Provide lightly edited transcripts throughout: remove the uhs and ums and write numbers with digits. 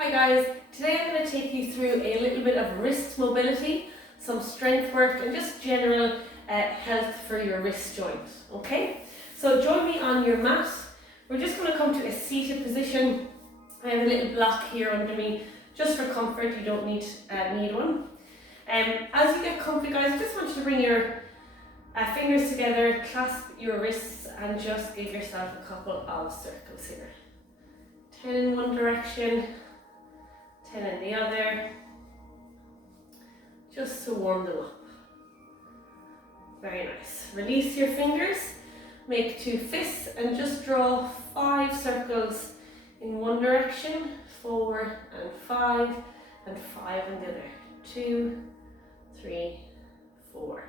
Hi guys, today I'm going to take you through a little bit of wrist mobility, some strength work and just general health for your wrist joint, okay? So join me on your mat. We're just going to come to a seated position. I have a little block here under me just for comfort, you don't need one. As you get comfy guys, I just want you to bring your fingers together, clasp your wrists and just give yourself a couple of circles here. 10 in one direction, 10 in the other, just to warm them up. Very nice. Release your fingers, make 2 fists and just draw 5 circles in one direction, 4 and 5 and 5 in the other. 2, 3, 4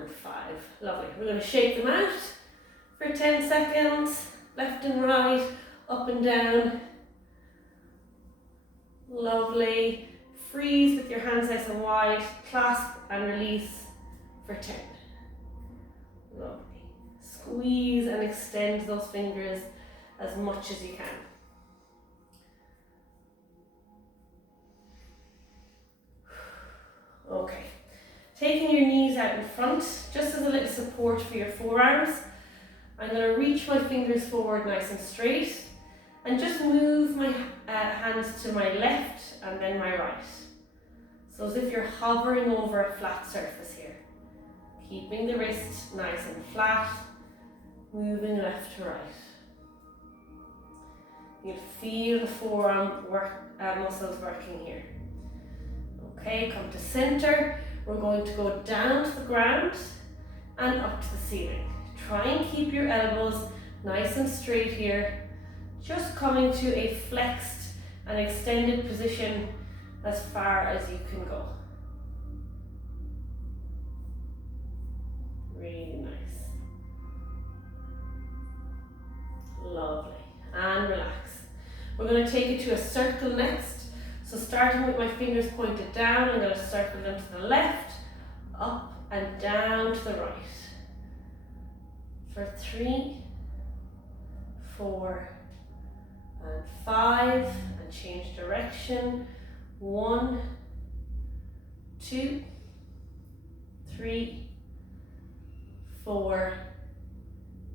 and 5. Lovely. We're going to shake them out for 10 seconds, left and right, up and down. Lovely. Freeze with your hands nice and wide, clasp and release for 10. Lovely. Squeeze and extend those fingers as much as you can. Okay. Taking your knees out in front, just as a little support for your forearms, I'm going to reach my fingers forward nice and straight and just move my hands to my left and then my right. So as if you're hovering over a flat surface here. Keeping the wrist nice and flat, moving left to right. You'll feel the forearm muscles working here. Okay, come to center. We're going to go down to the ground and up to the ceiling. Try and keep your elbows nice and straight here. Just coming to a flexed and extended position as far as you can go. Really nice. Lovely. And relax. We're going to take it to a circle next. So starting with my fingers pointed down, I'm going to circle them to the left, up and down to the right. For 3, 4, and 5, and change direction. 1, 2, 3, 4,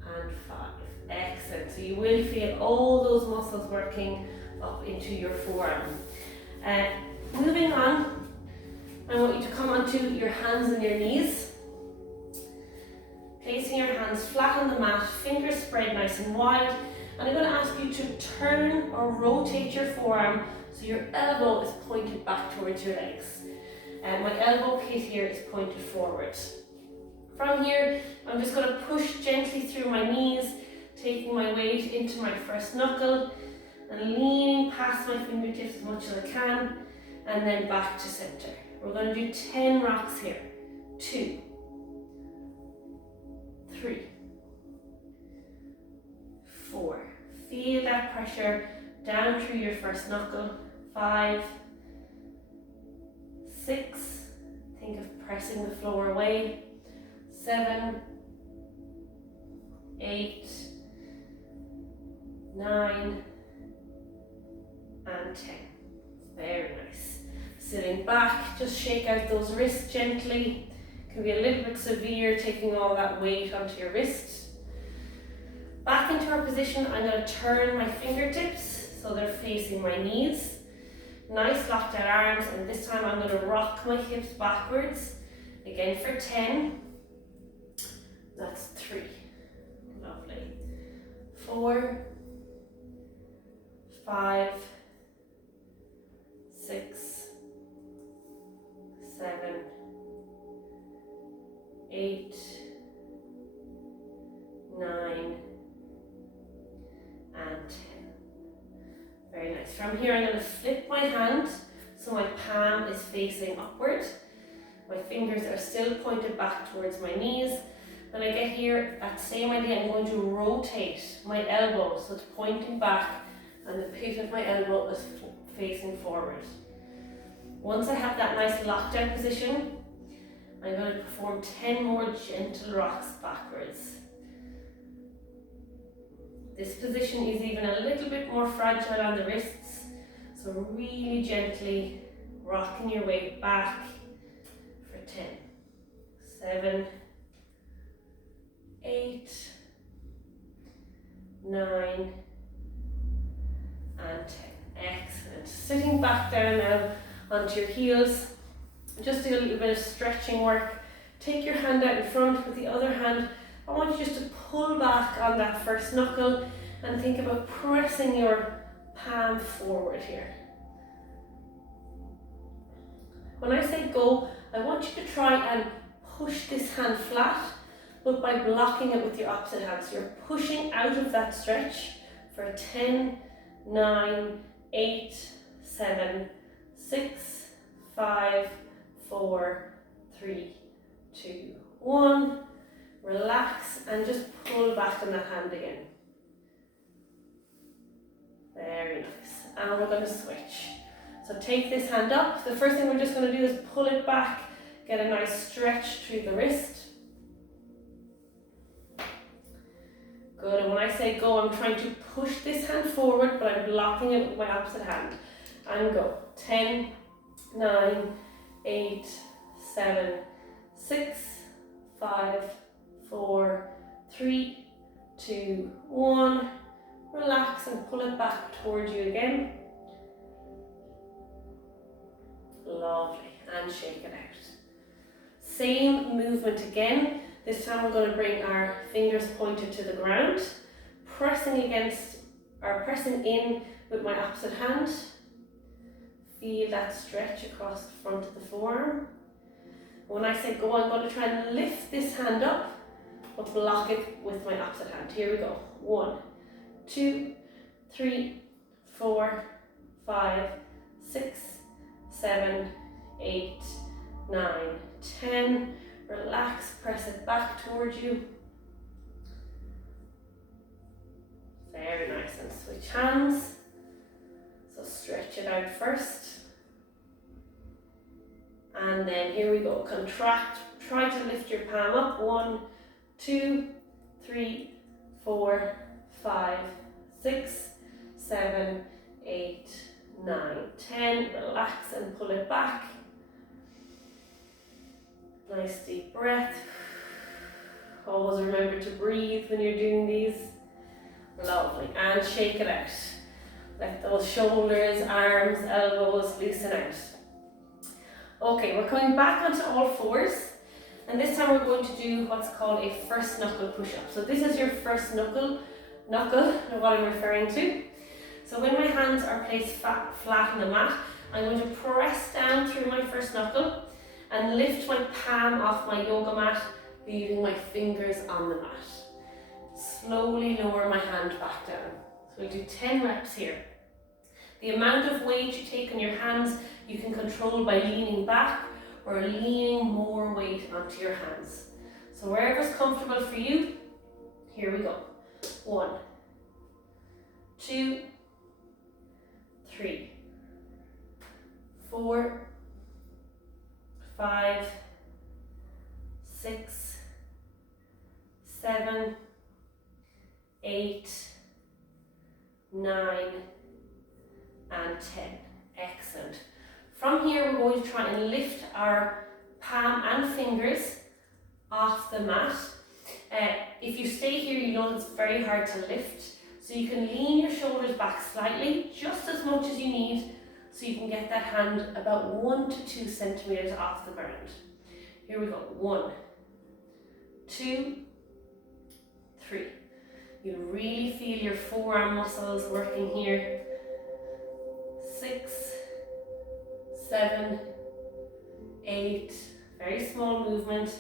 and 5. Excellent. So you will feel all those muscles working up into your forearm. Moving on, I want you to come onto your hands and your knees. Placing your hands flat on the mat, fingers spread nice and wide. And I'm going to ask you to turn or rotate your forearm so your elbow is pointed back towards your legs. And my elbow pit here is pointed forward. From here, I'm just going to push gently through my knees, taking my weight into my first knuckle and leaning past my fingertips as much as I can, and then back to center. We're going to do 10 rocks here. 2, 3, 4. Feel that pressure down through your first knuckle. 5, 6. Think of pressing the floor away. 7, 8, 9, and 10. Very nice. Sitting back, just shake out those wrists gently. Can be a little bit severe taking all that weight onto your wrist. Back into our position, I'm going to turn my fingertips so they're facing my knees. Nice locked out arms, and this time I'm going to rock my hips backwards. Again for 10. That's 3. Lovely. 4, 5, 6, 7, 8, 9, and 10. Very nice. From here I'm going to flip my hand so my palm is facing upward. My fingers are still pointed back towards my knees. When I get here, that same idea, I'm going to rotate my elbow so it's pointing back and the pit of my elbow is facing forward. Once I have that nice locked out position, I'm going to perform 10 more gentle rocks backwards. This position is even a little bit more fragile on the wrists, so So really gently rocking your weight back for 10, 7, 8, 9, and 10. Excellent. Sitting back down now onto your heels. Just do a little bit of stretching work. Take your hand out in front. With the other hand, I want you just to pull back on that first knuckle and think about pressing your palm forward here. When I say go, I want you to try and push this hand flat, but by blocking it with your opposite hand. So you're pushing out of that stretch for 10, 9, 8, 7, 6, 5, 4, 3, 2, 1. Relax and just pull back on that hand again. Very nice. And we're going to switch. So take this hand up. The first thing we're just going to do is pull it back, get a nice stretch through the wrist. Good, and when I say go, I'm trying to push this hand forward, but I'm blocking it with my opposite hand. And go. 10, 9, 8, 7, 6, 5, 4, 3, 2, 1. Relax and pull it back towards you again. Lovely, and shake it out. Same movement again. This time we're going to bring our fingers pointed to the ground, pressing against or pressing in with my opposite hand. Feel that stretch across the front of the forearm. When I say go, I'm going to try and lift this hand up, but block it with my opposite hand. Here we go. 1, 2, 3, 4, 5, 6, 7, 8, 9, 10. Relax, press it back towards you. Very nice, and switch hands. So stretch it out first. And then here we go, contract. Try to lift your palm up. 1, 2, 3, 4, 5, 6, 7, 8, 9, 10. Relax and pull it back. Nice deep breath. Always remember to breathe when you're doing these. Lovely. And shake it out. Let those shoulders, arms, elbows loosen out. Okay, we're coming back onto all fours. And this time we're going to do what's called a first knuckle push-up. So this is your first knuckle, what I'm referring to. So when my hands are placed flat on the mat, I'm going to press down through my first knuckle and lift my palm off my yoga mat, leaving my fingers on the mat. Slowly lower my hand back down. So we'll do 10 reps here. The amount of weight you take on your hands, you can control by leaning back or leaning more weight onto your hands. So wherever's comfortable for you, here we go. 1, 2, 3, 4, 5, 6, 7, 8, 9, and 10. Excellent. From here, we're going to try and lift our palm and fingers off the mat. If you stay here, you know it's very hard to lift. So you can lean your shoulders back slightly, just as much as you need, so you can get that hand about 1 to 2 centimeters off the ground. Here we go. 1, 2, 3. You really feel your forearm muscles working here. 6, 7, 8. Very small movement.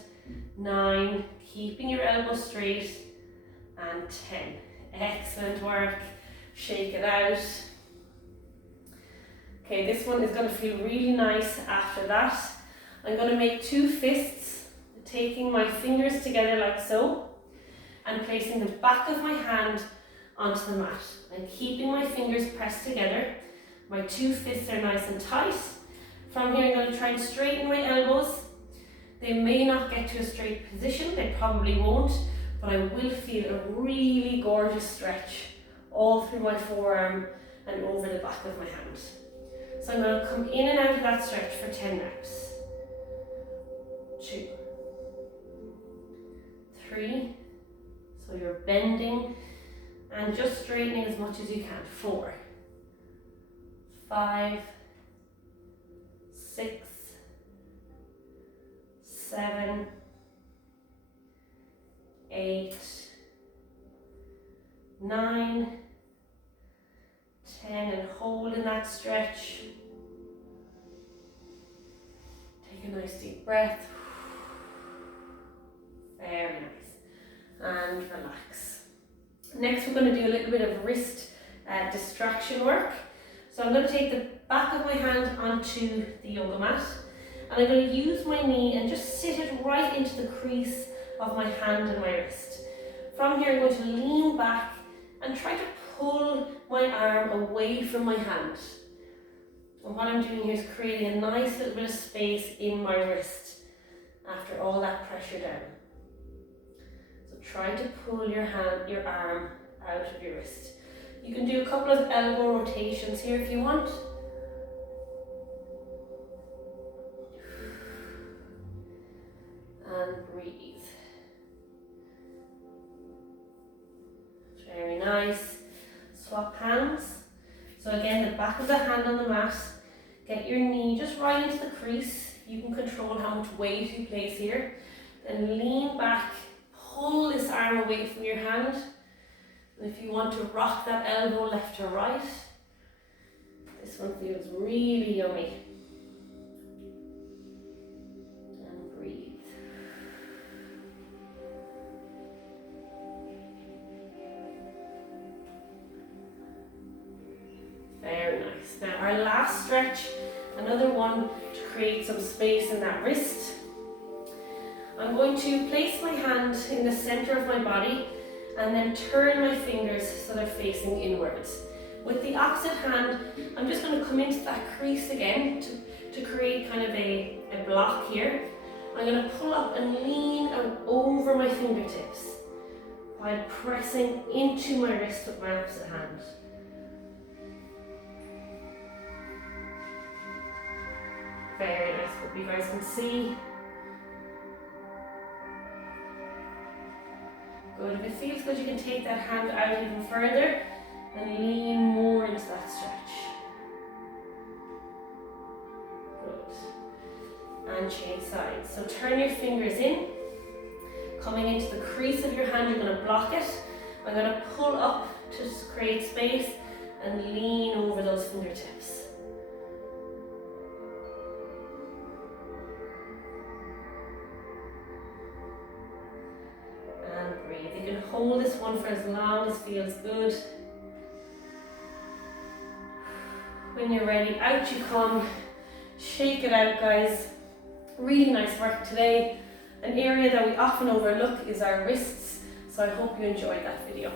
9. Keeping your elbows straight. And 10. Excellent work. Shake it out. Okay, this one is going to feel really nice after that. I'm going to make 2 fists, taking my fingers together like so, and placing the back of my hand onto the mat. And keeping my fingers pressed together. My 2 fists are nice and tight. From here, I'm going to try and straighten my elbows. They may not get to a straight position, they probably won't, but I will feel a really gorgeous stretch all through my forearm and over the back of my hand. So I'm going to come in and out of that stretch for 10 reps. 2, 3, so you're bending and just straightening as much as you can. 4, 5, 6, 7, 8, 9, 10, and hold in that stretch. Take a nice deep breath. Very nice. And relax. Next we're going to do a little bit of wrist distraction work. So I'm going to take the back of my hand onto the yoga mat, and I'm going to use my knee and just sit it right into the crease of my hand and my wrist. From here I'm going to lean back and try to pull my arm away from my hand. And what I'm doing here is creating a nice little bit of space in my wrist after all that pressure down. So try to pull your arm out of your wrist. You can do a couple of elbow rotations here if you want. And breathe. Very nice. Swap hands. So again, the back of the hand on the mat. Get your knee just right into the crease. You can control how much weight you place here. Then lean back, pull this arm away from your hand. And if you want to rock that elbow left or right, this one feels really yummy. And breathe. Very nice. Now our last stretch, another one to create some space in that wrist. I'm going to place my hand in the center of my body and then turn my fingers so they're facing inwards. With the opposite hand, I'm just going to come into that crease again to create kind of a block here. I'm going to pull up and lean over my fingertips while pressing into my wrist with my opposite hand. Very nice. Hope you guys can see. Good. If it feels good, you can take that hand out even further and lean more into that stretch. Good. And change sides. So turn your fingers in. Coming into the crease of your hand, you're going to block it. I'm going to pull up to create space and lean over those fingertips. You can hold this one for as long as feels good. When you're ready, out you come. Shake it out, guys. Really nice work today. An area that we often overlook is our wrists, so I hope you enjoyed that video.